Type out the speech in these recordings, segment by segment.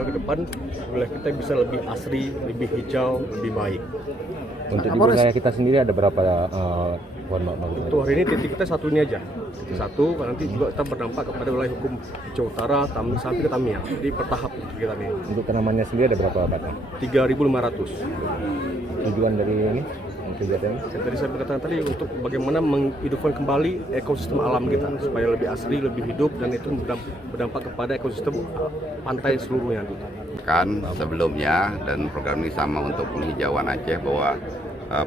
Ke depan wilayah kita bisa lebih asri, lebih hijau, lebih baik. Untuk di wilayah kita sendiri ada berapa pohon mangrove? Untuk hari ini titik kita satu ini aja, titik satu. Nanti juga kita berdampak kepada wilayah hukum hijau utara sampai ke Tamiang. Jadi bertahap kita nih. Untuk tanamannya sendiri ada berapa batang? 3.500. Tujuan dari ini kegiatan? Yang tadi saya berkatakan tadi untuk bagaimana menghidupkan kembali ekosistem alam kita supaya lebih asri, lebih hidup, dan itu berdampak kepada ekosistem pantai seluruhnya. Kan sebelumnya, dan program ini sama untuk penghijauan Aceh, bahwa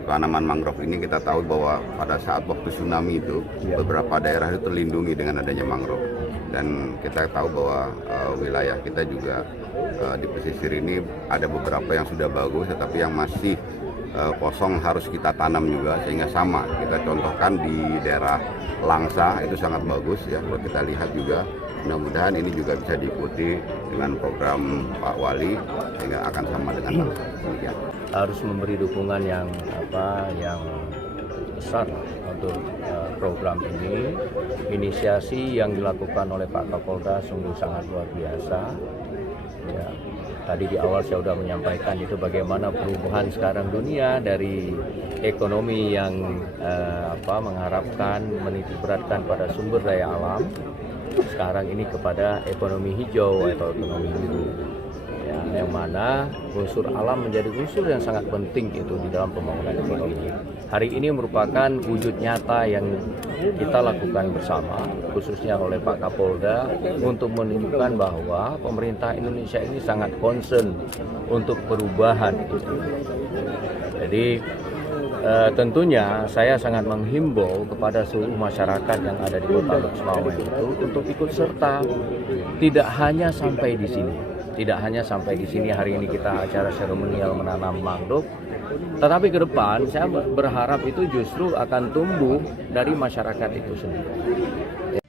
tanaman mangrove ini kita tahu bahwa pada saat waktu tsunami itu beberapa daerah itu terlindungi dengan adanya mangrove, dan kita tahu bahwa wilayah kita juga di pesisir ini ada beberapa yang sudah bagus, tetapi yang masih kosong harus kita tanam juga, sehingga sama kita contohkan di daerah Langsa itu sangat bagus ya. Kalau kita lihat juga, mudah-mudahan ini juga bisa diikuti dengan program Pak Wali sehingga akan sama dengan Langsa. Demikian. Harus memberi dukungan yang besar untuk program ini. Inisiasi yang dilakukan oleh Pak Kapolda sungguh sangat luar biasa. Ya, tadi di awal saya sudah menyampaikan itu bagaimana perubahan sekarang dunia dari ekonomi yang mengharapkan menitikberatkan pada sumber daya alam, sekarang ini kepada ekonomi hijau atau ekonomi biru. Ya, yang mana unsur alam menjadi unsur yang sangat penting itu di dalam pembangunan ekonomi. Hari ini merupakan wujud nyata yang kita lakukan bersama, khususnya oleh Pak Kapolda, untuk menunjukkan bahwa pemerintah Indonesia ini sangat concern untuk perubahan itu. Jadi tentunya saya sangat menghimbau kepada seluruh masyarakat yang ada di Kota Luk Selawai itu untuk ikut serta, tidak hanya sampai di sini. Tidak hanya sampai di sini hari ini kita acara seremonial menanam mangrove, tetapi ke depan saya berharap itu justru akan tumbuh dari masyarakat itu sendiri.